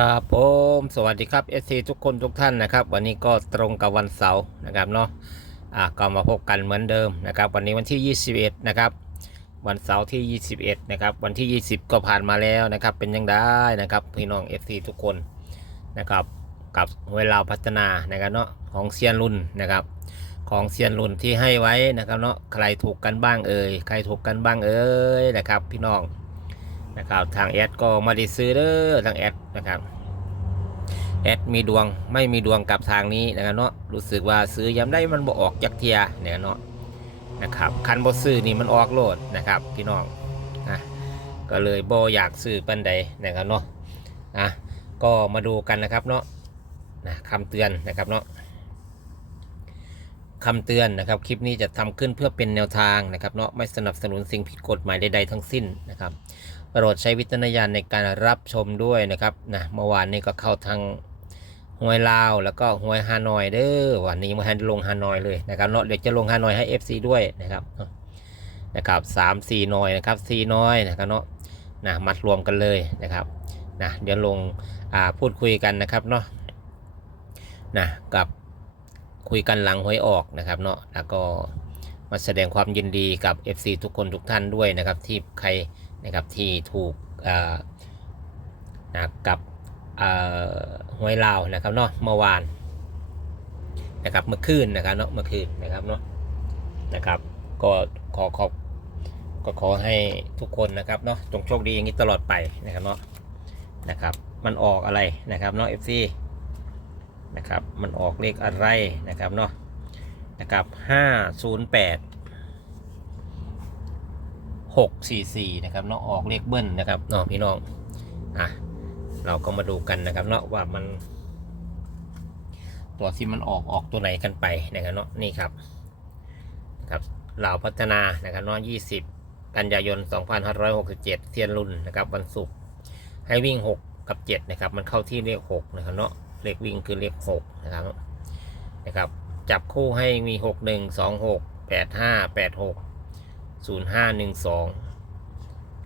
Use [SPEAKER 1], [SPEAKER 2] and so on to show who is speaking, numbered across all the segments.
[SPEAKER 1] ครับผมสวัสดีครับเอซีทุกคนทุกท่านนะครับ วันนี้ก็ตรงกับวันเสาร์นะครับเนาะอะก็มาพบกันเหมือนเดิมนะครับ วันนี้วันที่ 21 นะครับ วันเสาร์ที่ 21 นะครับ วันที่ 20 ก็ผ่านมาแล้วนะครับ เป็นยังได้นะครับ พี่น้อง FC ทุกคนนะครับกับเวลาพัฒนานะครับเนาะของเซียนรุ่นนะครับ ของเซียนรุ่นที่ให้ไว้นะครับเนาะใครถูกกันบ้างเอ่ยใครถูกกันบ้างเอ่ยนะครับ พี่น้อง นะครับทางแอดก็มาได้ซื้อเด้อทางแอดนะครับแอดมีดวงไม่มีดวงกับทางนี้นะครับเนาะรู้สึกว่าซื้อย้ำได้มันบ่ออกจักเทียเนี่ยเนาะนะครับคันบ่ซื้อนี่มันออกโลดนะครับพี่น้องนะก็เลยบ่อยากซื้อปันใดนะครับเนาะนะก็มาดูกันนะครับเนาะนะคำเตือนนะครับเนาะคำเตือนนะครับคลิปนี้จะทำขึ้นเพื่อเป็นแนวทางนะครับเนาะไม่สนับสนุนสิ่งผิดกฎหมายใดๆทั้งสิ้นนะครับ โปรดใช้วิจารณญาณในการรับชมด้วยนะครับนะเมื่อวานนี้ก็เข้าทางหวยลาวแล้วก็หวยฮานอยเด้อวันนี้มาให้ลงฮานอยเลยนะครับเนาะเดี๋ยวจะลงฮานอยให้ FC ด้วยนะครับนะครับสามสี่น่อยนะครับสี่น้อยนะครับเนาะนะมัดรวมกันเลยนะครับนะเดี๋ยวลงอ่าพูดคุยกันนะครับเนาะนะกับคุยกันหลังหวยออกนะครับเนาะแล้วก็มาแสดงความยินดีกับ FC ทุกคนทุกท่านด้วยนะครับที่ใคร นะครับที่ถูกนะกับหวยลาวนะครับเนาะเมื่อวานนะครับเมื่อคืนนะครับเนาะเมื่อคืนนะครับเนาะนะครับก็ขอขอบก็ขอให้ทุกคนนะครับเนาะจงโชคดีอย่างนี้ตลอดไปนะครับเนาะนะครับมันออกอะไรนะครับเนาะ FC นะครับมันออกเลขอะไรนะครับเนาะนะครับ508 644นะครับเนาะออกเลขเบิ้ลนะครับเนาะพี่น้องอะเราก็มาดูกันนะครับเนาะว่ามัน ตัวที่มันออกออกตัวไหนกันไปนะครับเนาะนี่ครับนะครับเหล่าพัฒนานะครับเนาะ20 กันยายน 2567 เทียนรุ่นนะครับวันศุกร์ให้วิ่ง 6 กับ 7 นะครับ มันเข้าที่เลข 6 นะครับเนาะเลขวิ่งคือเลข 6 นะครับนะครับ จับคู่ให้มี 6 1 2 6 8 5 8 6 0512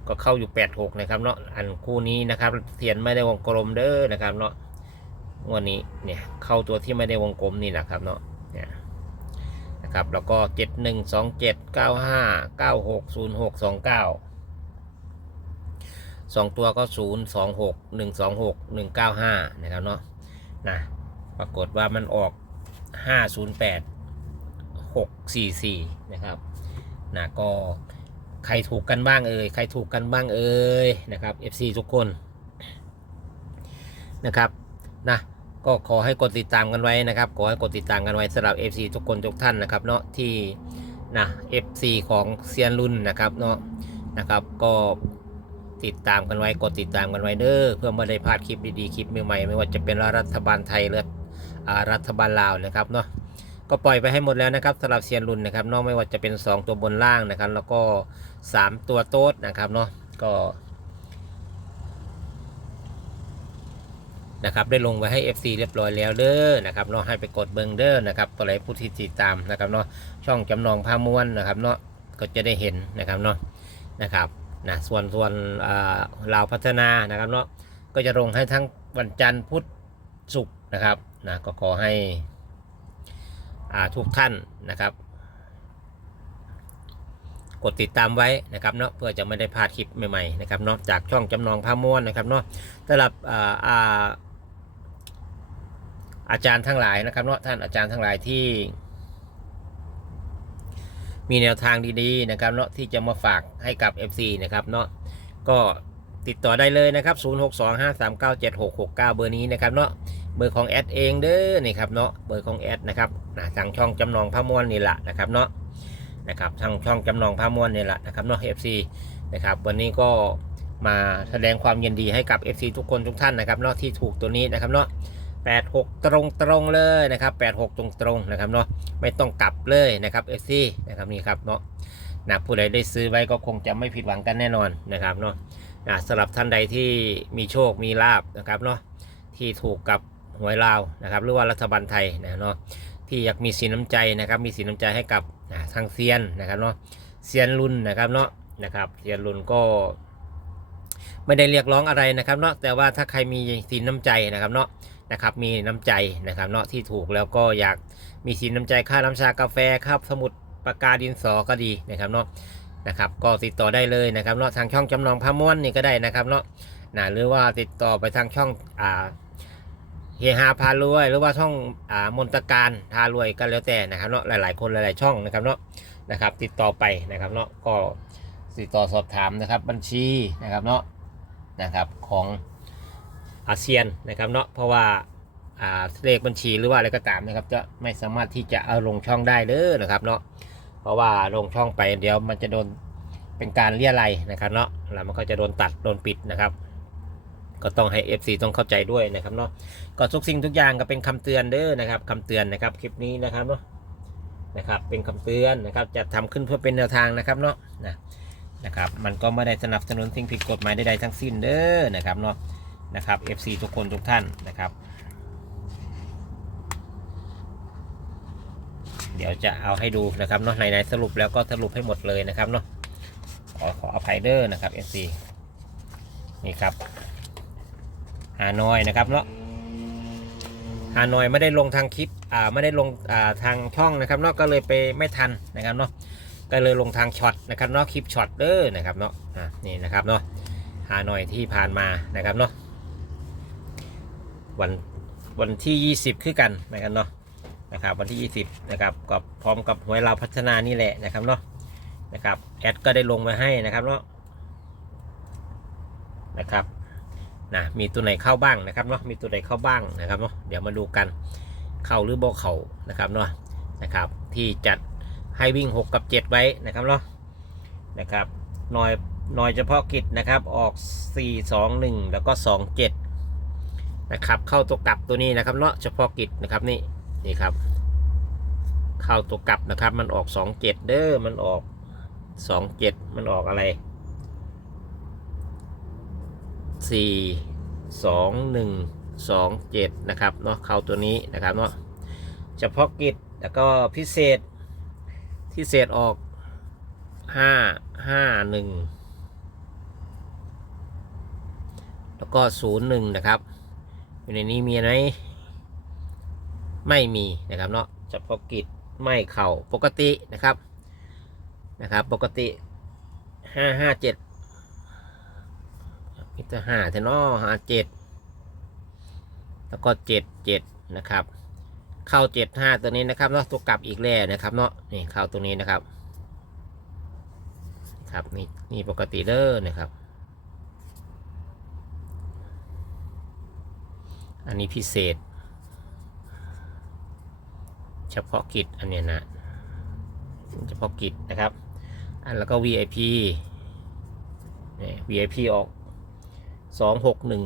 [SPEAKER 1] ก็เข้าอยู่ 86 นะครับเนาะอันคู่นี้นะครับเทียนไม่ได้วงกลมเด้อนะครับเนาะงวันนี้เนี่ยเข้าตัวที่ไม่ได้วงกลมนี่แหละครับเนาะเนี่ยนะครับแล้วก็ 7127 95 96 06 29สองตัวก็0 2 6 1 2 6 1 9 5นะครับเนาะนะปรากฏว่ามันออก508 644นะครับ นะก็ใครถูกกันบ้างเอ่ยใครถูกกันบ้างเอ่ยนะครับ FC ทุกคนนะครับนะก็ขอให้กดติดตามกันไว้นะครับขอให้กดติดตามกันไว้สำหรับ FC ทุกคนทุกท่านนะครับเนาะที่นะ FC ของเซียนรุ่นนะครับเนาะนะครับก็ติดตามกันไว้กดติดตามกันไว้เด้อเพื่อไม่ได้พลาดคลิปดีๆคลิปใหม่ๆไม่ว่าจะเป็นรัฐบาลไทยหรือรัฐบาลลาวนะครับเนาะ ก็ปล่อยไปให้หมดแล้วนะครับสำหรับเซียนรุ่นนะครับนอกไม่ว่าจะเป็น 2 ตัวบนล่างนะครับ แล้วก็ 3 ตัวโต๊ดนะครับเนาะก็นะครับได้ลงไว้ให้ FC เรียบร้อยแล้วเด้อนะครับเนาะให้ไปกดเบิงเด้อนะครับตัวไหนผู้ที่ติดตามนะครับเนาะช่องจำลองพาม้วนนะครับเนาะก็จะได้เห็นนะครับเนาะนะครับนะส่วนส่วนอ่าพัฒนานะครับเนาะก็จะลงให้ทั้งวันจันทร์พุธศุกร์นะครับนะก็ขอให้ ทุกท่านนะครับ กดติดตามไว้นะครับเนาะเพื่อจะไม่ได้พลาดคลิปใหม่ๆนะครับเนาะจากช่องจำนองพาม้วนนะครับเนาะสำหรับอ่าอ่าอาจารย์ทั้งหลายนะครับเนาะท่านอาจารย์ทั้งหลายที่ มีแนวทางดีๆนะครับเนาะที่จะมาฝากให้กับ FC นะครับเนาะก็ติดต่อได้เลยนะครับ 0625397669 เบอร์นี้นะครับเนาะ เบอร์ของแอดเองเด้อนี่ครับเนาะเบอร์ของแอดนะครับนะทางช่องจำนองพระมวลนี่แหละนะครับเนาะนะครับทางช่องจำนองพระมวลนี่แหละนะครับเนาะ FC นะครับวันนี้ก็มาแสดงความยินดีให้กับ FC ทุกคนทุกท่านนะครับเนาะที่ถูกตัวนี้นะครับเนาะ86 ตรงตรงเลยนะครับ86 ตรงตรงนะครับเนาะไม่ต้องกลับเลยนะครับ FC นะครับนี่ครับเนาะนะผู้ใดได้ซื้อไว้ก็คงจะไม่ผิดหวังกันแน่นอนนะครับเนาะนะสำหรับท่านใดที่มีโชคมีลาบนะครับเนาะที่ถูกกับ หวยลาวนะครับหรือว่ารัฐบาลไทยนะเนาะที่อยากมีสีน้ำใจนะครับมีสีน้ำใจให้กับทางเซียนนะครับเนาะเซียนรุ่นนะครับเนาะนะครับเซียนรุ่นก็ไม่ได้เรียกร้องอะไรนะครับเนาะแต่ว่าถ้าใครมีสินน้ำใจนะครับเนาะนะครับมีน้ำใจนะครับเนาะที่ถูกแล้วก็อยากมีสินน้ำใจค่าน้ำชากาแฟค่าสมุดปากกาดินสอก็ดีนะครับเนาะนะครับก็ติดต่อได้เลยนะครับเนาะทางช่องจำลองพะม้วนนี่ก็ได้นะครับเนาะนะหรือว่าติดต่อไปทางช่องอ่า เฮฮาพารวยหรือว่าช่องอ่ามนตการพารวยก็แล้วแต่นะครับเนาะหลาย ๆ คนหลาย ๆ ช่องนะครับเนาะนะครับ ติดต่อไปนะครับเนาะก็ติดต่อสอบถามนะครับบัญชีนะครับเนาะนะครับของอาเซียนนะครับเนาะเพราะว่าอ่าเลขบัญชีหรือว่าอะไรก็ตามนะครับ จะไม่สามารถที่จะเอาลงช่องได้เลยนะครับเนาะเพราะว่าลงช่องไปเดี๋ยวมันจะโดนเป็นการเลี่ยไรนะครับเนาะแล้วมันก็จะโดนตัดโดนปิดนะครับ ก็ต้องให้ FC ต้องเข้าใจด้วยนะครับเนาะก็ทุกสิ่งทุกอย่างก็เป็นคำเตือนเด้อนะครับคำเตือนนะครับคลิปนี้นะครับเนาะนะครับเป็นคำเตือนนะครับจะทำขึ้นเพื่อเป็นแนวทางนะครับเนาะนะนะครับมันก็ไม่ได้สนับสนุนสิ่งผิดกฎหมายใดๆทั้งสิ้นเด้อนะครับเนาะนะครับ FC ทุกคนทุกท่านนะครับ เดี๋ยวจะเอาให้ดูนะครับเนาะในๆสรุปแล้วก็สรุปให้หมดเลยนะครับเนาะขอขออภัยเด้อนะครับ FC นี่ครับ ฮานอยนะครับเนาะฮานอยไม่ได้ลงทางคลิปอ่าไม่ได้ลงอ่าทางช่องนะครับเนาะก็เลยไปไม่ทันนะครับเนาะก็เลยลงทางช็อตนะครับเนาะคลิปช็อตเด้อนะครับเนาะอะนี่นะครับเนาะหานอยที่ผ่านมานะครับเนาะวันวันที่ 20 คือกันนะครับเนาะนะครับวันที่ 20นะครับก็พร้อมกับหวยเราพัฒนานี่แหละนะครับเนาะนะครับแอดก็ได้ลงมาให้นะครับเนาะนะครับ นะมีตัวไหนเข้าบ้างนะครับเนาะมีตัวไหนเข้าบ้างนะครับเนาะเดี๋ยวมาดูกันเข้าหรือบ่เข้านะครับเนาะนะครับที่จัดให้วิ่ง 6 กับ 7 ไว้นะครับเนาะนะครับหน่อยหน่อยเฉพาะกิจนะครับออก 4 2 1 แล้วก็ 2 7นะครับเข้าตัวกลับตัวนี้นะครับเนาะเฉพาะกิจนะครับนี่นี่ครับ เข้าตัวกลับนะครับมันออก 2 7 เด้อมันออก 2 7 มันออกอะไร 4 2 1 2 7 นะครับเนาะเข้าตัวนี้นะครับเนาะเฉพาะกิจแล้วก็พิเศษพิเศษออก 5 5 1 แล้วก็ 0 1 นะครับอยู่ในนี้มีไหมไม่มีนะครับเนาะเฉพาะกิจไม่เข่าปกตินะครับนะครับปกติ 5 5 7 มีตหาเทนอหาเจ็ดแล้วก็เจ็ดเจ็ดนะครับ เข้าเจ็ดห้าตัวนี้นะครับเนาะตัวกลับอีกแล้วนะครับเนาะนี่เข้าตัวนี้นะครับ ครับนี่นี่ปกติเด้อนะครับ อันนี้พิเศษ เฉพาะกิจอันเนี้ยนะเฉพาะกิจนะครับ อันแล้วก็ VIP นี่ย VIP ออก สองหกหนึ่ง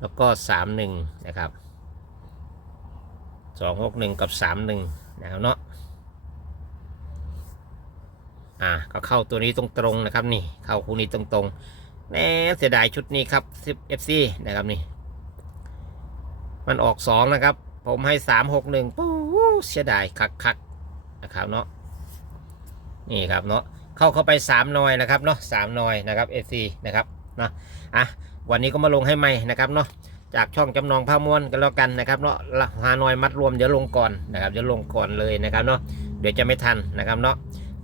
[SPEAKER 1] แล้วก็สามหนึ่งนะครับสองหกหนึ่งกับสามหนึ่งนะครับเนาะอ่าก็เข้าตัวนี้ตรงๆนะครับนี่เข้าคู่นี้ตรงๆแน่เสียดายชุดนี้ครับ10 FC นะครับนี่ มันออกสองนะครับ ผมให้สามหกหนึ่งปู๊เสียดายคักๆนะครับเนาะนี่ครับเนาะ เข้าเข้าไปสามหน่อยนะครับเนาะสามหน่อยนะครับ FC นะครับเนาะอะวันนี้ก็มาลงให้ใหม่นะครับเนาะจากช่องจำนองผ้าม้วนกันแล้วกันนะครับเนาะฮานอยมัดรวมเดี๋ยวลงก่อนนะครับเดี๋ยวลงก่อนเลยนะครับเนาะเดี๋ยวจะไม่ทันนะครับเนาะ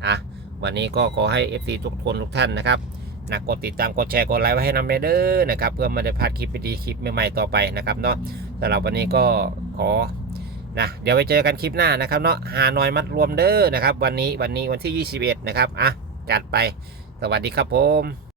[SPEAKER 1] อะวันนี้ก็ขอให้ FC ทุกคนทุกท่านนะครับนะกดติดตามกดแชร์กดไลค์ไว้ให้นำเด้อนะครับเพื่อไม่ได้พลาดคลิปดีคลิปใหม่ๆต่อไปนะครับเนาะสำหรับวันนี้ก็ขอนะเดี๋ยวไปเจอกันคลิปหน้านะครับเนาะฮานอยมัดรวมเด้อนะครับ วันนี้วันนี้วันที่ 21 นะครับอะ จัดไป สวัสดีครับผม